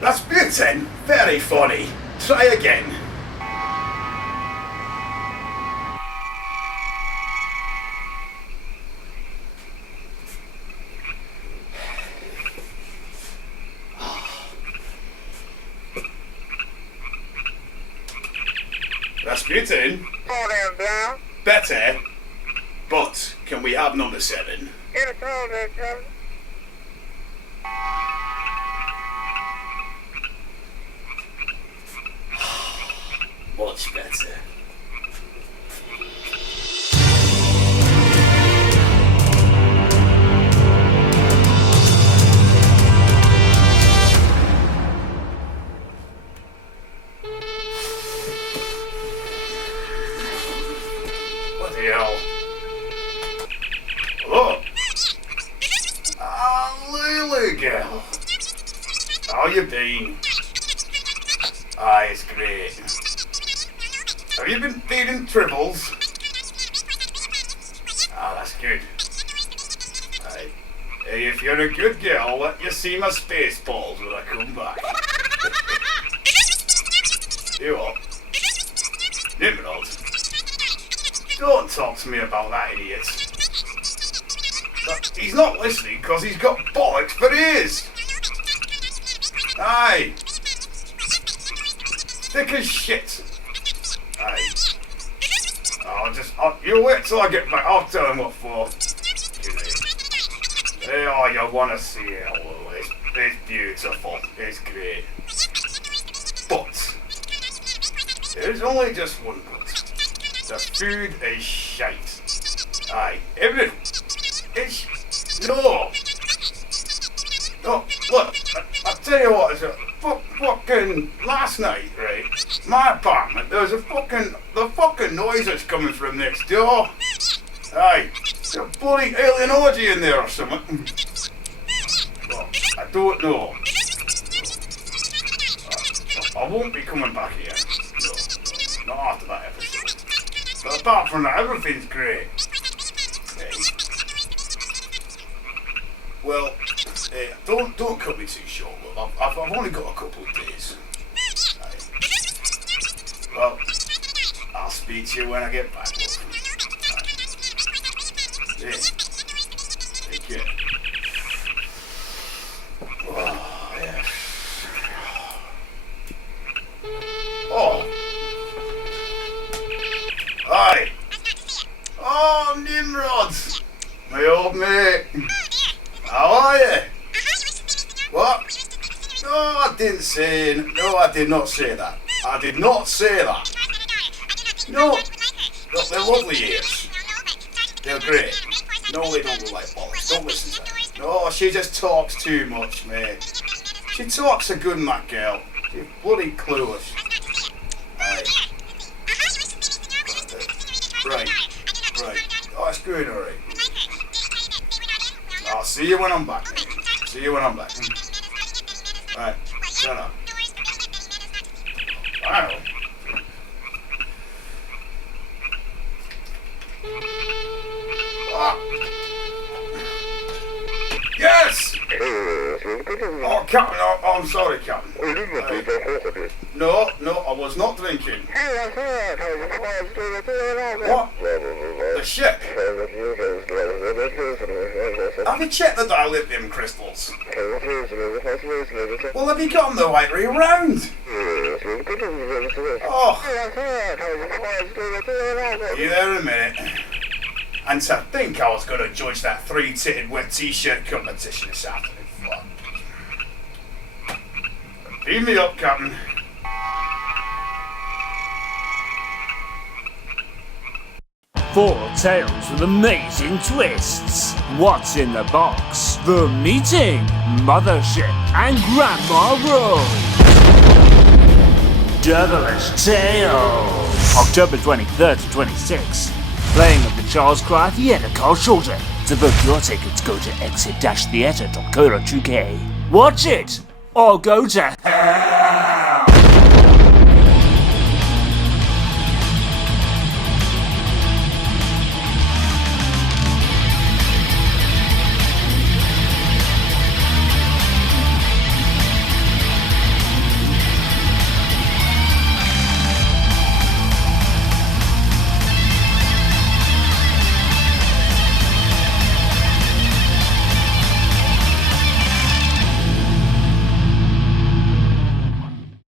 Rasputin, very funny. Try again. Rasputin? Better, but can we have number 7? Much better. Bloody hell. Hello? Lulu girl. How you been? It's great. Have you been feeding tribbles? That's good. Hey, if you're a good girl, I'll let you see my space balls when I come back. You what? Nimrod? Don't talk to me about that idiot. But he's not listening because he's got bollocks for ears. Aye. Thick as shit. Aye. You wait till I get back. I'll tell him what for. You want to see it, although it's beautiful. It's great. But there's only just one but. The food is shite. Aye. Everything. It's no. Look. I tell you what. It's a fucking last night, right? My apartment. There's the fucking noises coming from next door. Aye. There's a bloody alien orgy in there or something. Well, I don't know. I won't be coming back here. No, not after that episode. But apart from that, everything's great. Well, don't cut me too short. I've only got a couple of days. Well, I'll speak to you when I get back. Yeah. Take care. Oh, yes. Oh. Hi. Oh, Nimrod. My old mate. How are you? What? No, I didn't say... No, I did not say that. I did not say that. No. Look, they're lovely ears. They're great. No, they don't look like bollocks. Don't listen to her. No, she just talks too much, mate. She talks a good one, that girl. She's bloody clueless. Right. Oh, it's good, alright. I'll see you when I'm back, mate. See you when I'm back. Right, shut up. Wow. Yes! Oh, Captain, I'm sorry, Captain. No, I was not drinking. What? The ship? Have you checked the dilithium crystals? Well, have you got them the right way around? Oh. Are you there in a minute? And to think I was going to judge that 3-titted wet t-shirt competition this afternoon. Beam me up, Captain. Four tales with amazing twists. What's in the box? The Meeting, Mothership, and Grandma Rose. Devilish Tales. October 23rd to 26th. Playing at the Charles Cry Theatre, CARSHALTON. To book your tickets, go to exit-theatre.co.uk. Watch it, or go to hell.